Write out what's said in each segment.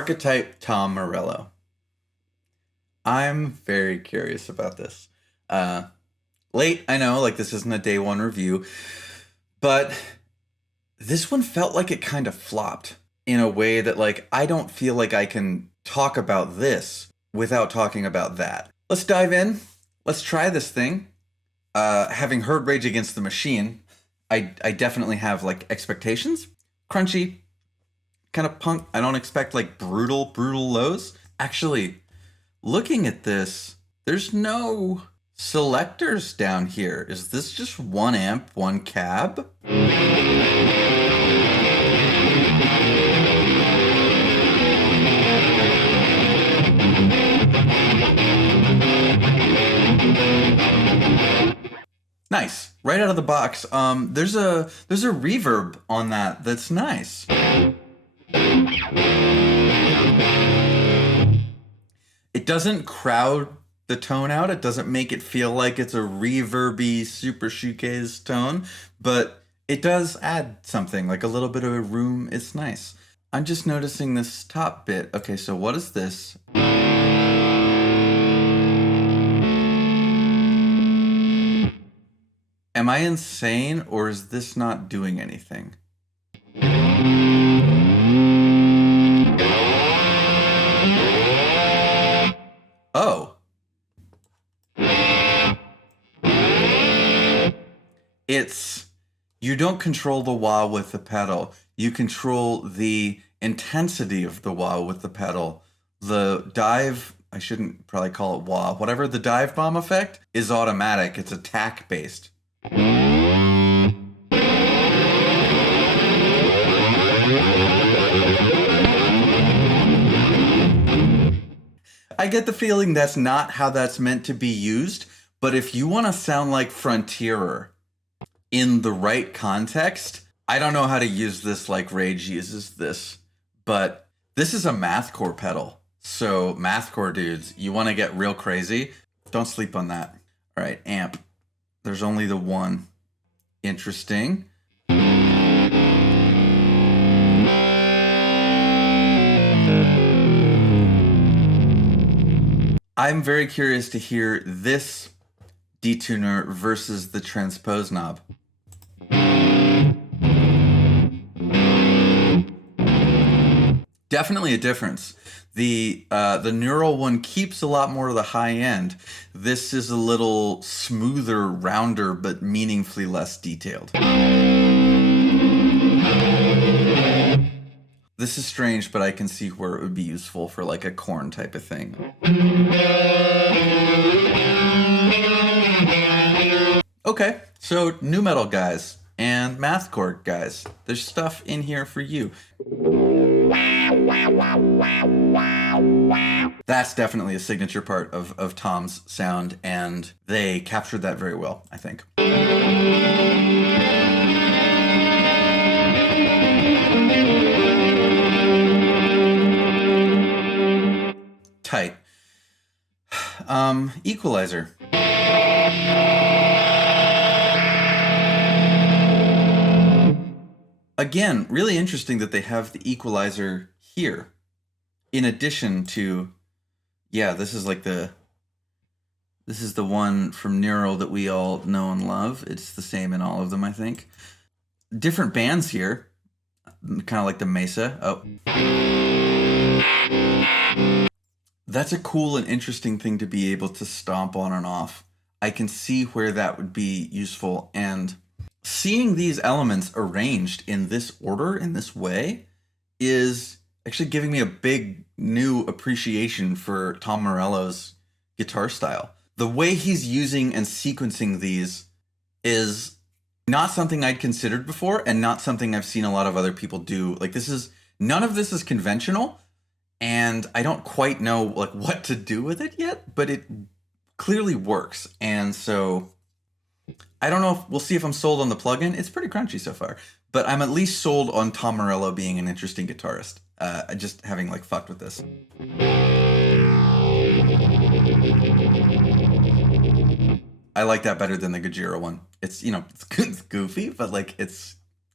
Archetype Tom Morello. I'm very curious about this. Uh, Late, I know, like this isn't a day one review, but this one felt like it kind of flopped in a way that, like, I don't feel like I can talk about this without talking about that. Let's dive in. Let's try this thing. Having heard Rage Against the Machine, I definitely have like expectations. Crunchy, kind of punk. I don't expect like brutal lows. Actually, looking at this, there's no selectors down here. Is this just one amp, one cab? Nice. Right out of the box. There's a reverb on that that's nice. It doesn't crowd the tone out. It doesn't make it feel like it's a reverby super shoegaze tone, but it does add something, like a little bit of a room. It's nice. I'm just noticing this top bit. Okay, so what is this? Am I insane, or is this not doing anything? Oh. You don't control the wah with the pedal. You control the intensity of the wah with the pedal. The dive, I shouldn't probably call it wah, whatever the dive bomb effect is automatic. It's attack based. I get the feeling that's not how that's meant to be used, but if you want to sound like Frontierer in the right context, I don't know how to use this like Rage uses this, but this is a mathcore pedal. So mathcore dudes, you want to get real crazy, don't sleep on that. All right, amp. There's only the one. Interesting. I'm very curious to hear this detuner versus the transpose knob. Definitely a difference. The neural one keeps a lot more of the high end. This is a little smoother, rounder, but meaningfully less detailed. This is strange, but I can see where it would be useful for like a corn type of thing. Okay, so nu metal guys and mathcore guys, there's stuff in here for you. That's definitely a signature part of Tom's sound, and they captured that very well, I think. Tight. Equalizer. Again, really interesting that they have the equalizer here. In addition to, yeah, this is the one from Neural that we all know and love. It's the same in all of them, I think. Different bands here, kind of like the Mesa. Oh. That's a cool and interesting thing to be able to stomp on and off. I can see where that would be useful, and seeing these elements arranged in this order, in this way, is actually giving me a big new appreciation for Tom Morello's guitar style. The way he's using and sequencing these is not something I'd considered before, and not something I've seen a lot of other people do. Like, none of this is conventional, and I don't quite know like what to do with it yet, but it clearly works. And so I don't know we'll see if I'm sold on the plugin. It's pretty crunchy so far, but I'm at least sold on Tom Morello being an interesting guitarist. Just having like fucked with this. I like that better than the Gojira one. It's, it's goofy, but like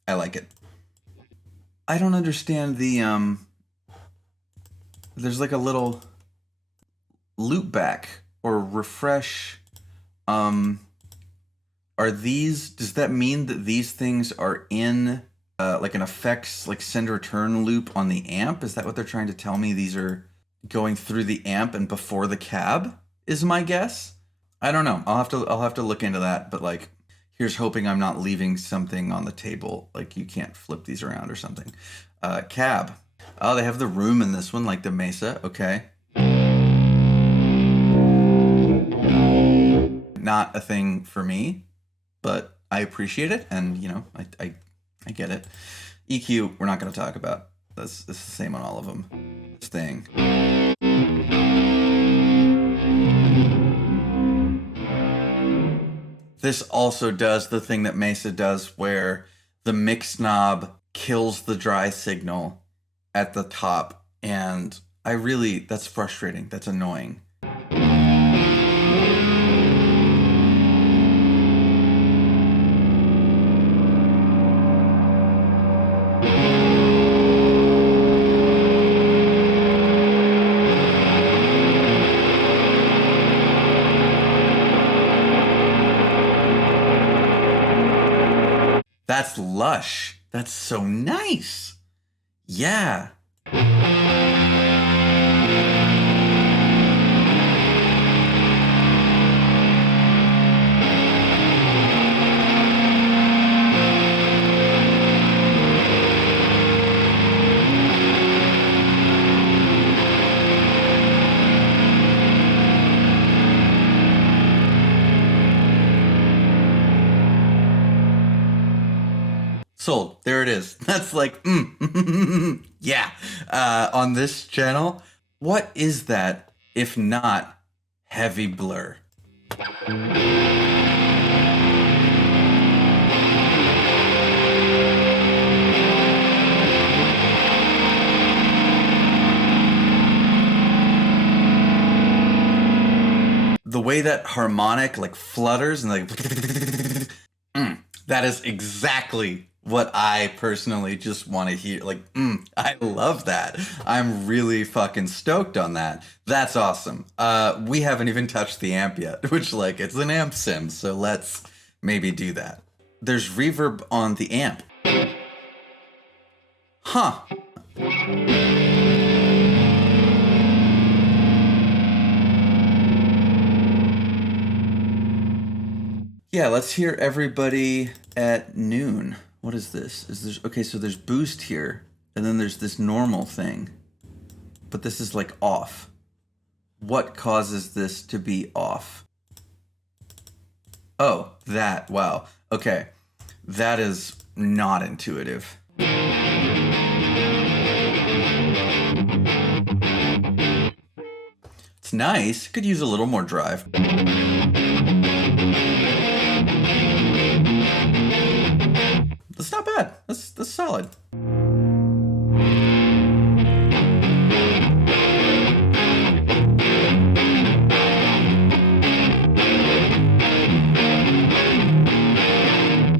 I like it. I don't understand the there's like a little loop back or refresh. Are these, does that mean that these things are in like an effects like send return loop on the amp? Is that what they're trying to tell me? These are going through the amp and before the cab is my guess. I don't know. I'll have to look into that, but like here's hoping I'm not leaving something on the table. Like you can't flip these around or something. Cab. Oh, they have the room in this one like the Mesa. Okay. Not a thing for me, but I appreciate it, and you know, I get it. EQ, we're not going to talk about. It's the same on all of them. This thing. This also does the thing that Mesa does, where the mix knob kills the dry signal at the top, and that's frustrating. That's annoying. That's lush. That's so nice. Yeah. Sold. There it is. That's like, yeah. On this channel, what is that if not heavy blur? The way that harmonic like flutters and like, that is exactly what I personally just want to hear. Like, I love that. I'm really fucking stoked on that. That's awesome. We haven't even touched the amp yet, which like it's an amp sim, so let's maybe do that. There's reverb on the amp. Huh. Yeah, let's hear everybody at noon. What is this? Okay, so there's boost here, and then there's this normal thing. But this is like off. What causes this to be off? Oh, that. Wow. Okay. That is not intuitive. It's nice. Could use a little more drive. That's not bad. That's solid.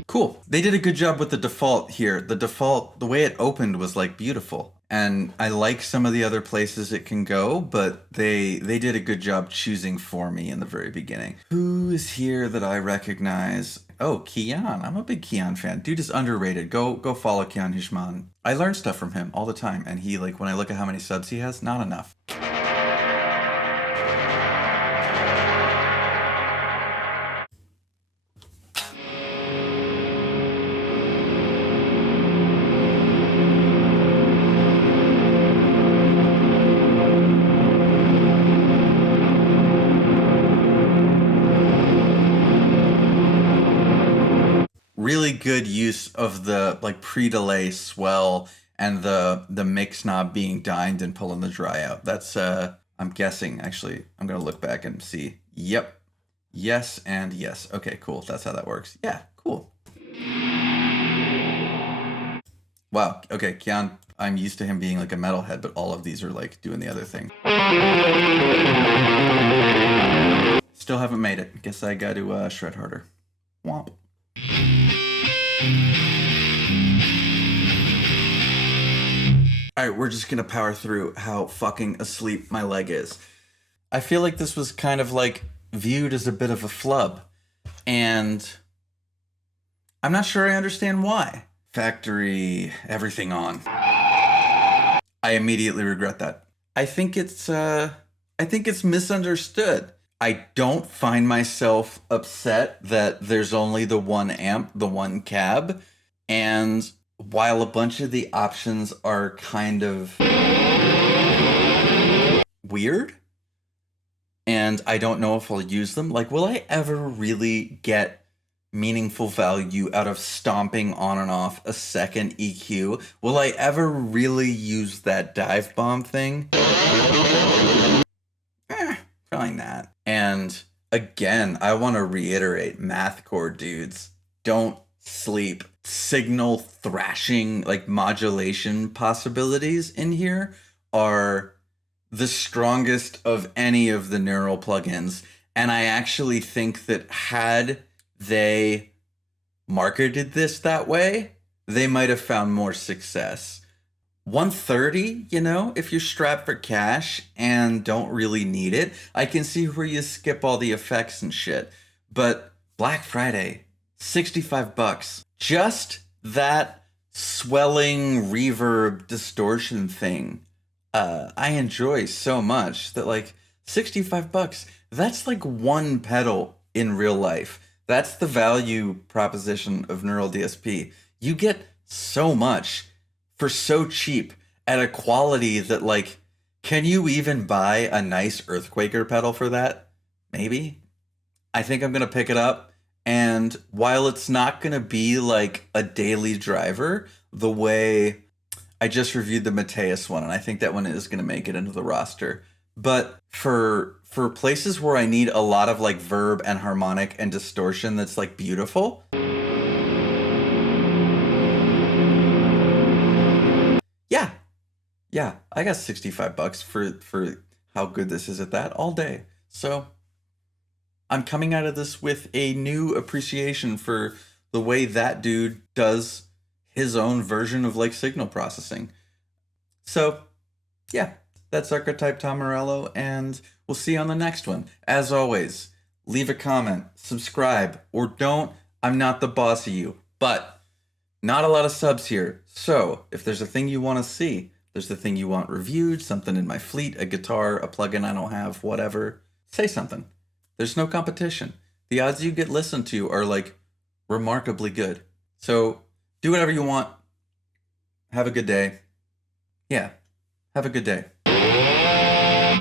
Cool. They did a good job with the default here. The way it opened was like beautiful. And I like some of the other places it can go, but they did a good job choosing for me in the very beginning. Who is here that I recognize? Oh, Kian. I'm a big Kian fan. Dude is underrated. Go follow Kian Hishman. I learn stuff from him all the time, and he, like, when I look at how many subs he has, not enough. Really good use of the like pre-delay swell and the mix knob being dined and pulling the dry out. That's I'm guessing, actually. I'm gonna look back and see. Yep. Yes and yes. Okay, cool. That's how that works. Yeah, cool. Wow. Okay, Kian, I'm used to him being like a metalhead, but all of these are like doing the other thing. Still haven't made it. Guess I got to shred harder. Womp. All right, we're just gonna power through how fucking asleep my leg is. I feel like this was kind of like viewed as a bit of a flub, and I'm not sure I understand why. Factory, everything on. I immediately regret that. I think it's misunderstood. I don't find myself upset that there's only the one amp, the one cab, and while a bunch of the options are kind of weird, and I don't know if I'll use them, like, will I ever really get meaningful value out of stomping on and off a second EQ? Will I ever really use that dive bomb thing? Probably not. And again, I want to reiterate, mathcore dudes, don't sleep. Signal thrashing, like modulation possibilities in here are the strongest of any of the neural plugins. And I actually think that had they marketed this that way, they might have found more success. 130, you know, if you're strapped for cash and don't really need it, I can see where you skip all the effects and shit. But Black Friday, $65. Just that swelling reverb distortion thing. I enjoy so much that, like, $65, that's like one pedal in real life. That's the value proposition of NeuralDSP. You get so much for so cheap at a quality that, like, can you even buy a nice Earthquaker pedal for that? Maybe. I think I'm going to pick it up. And while it's not going to be like a daily driver, the way I just reviewed the Mateus one, and I think that one is going to make it into the roster. But for places where I need a lot of like verb and harmonic and distortion that's like beautiful, yeah, I got $65 for how good this is at that all day. So I'm coming out of this with a new appreciation for the way that dude does his own version of like signal processing. So yeah, that's Archetype Tom Morello, and we'll see you on the next one. As always, leave a comment, subscribe, or don't. I'm not the boss of you, but not a lot of subs here. So if there's a thing you want to see, there's the thing you want reviewed, something in my fleet, a guitar, a plugin I don't have, whatever, say something. There's no competition. The odds you get listened to are like remarkably good. So do whatever you want. Have a good day. Yeah, have a good day.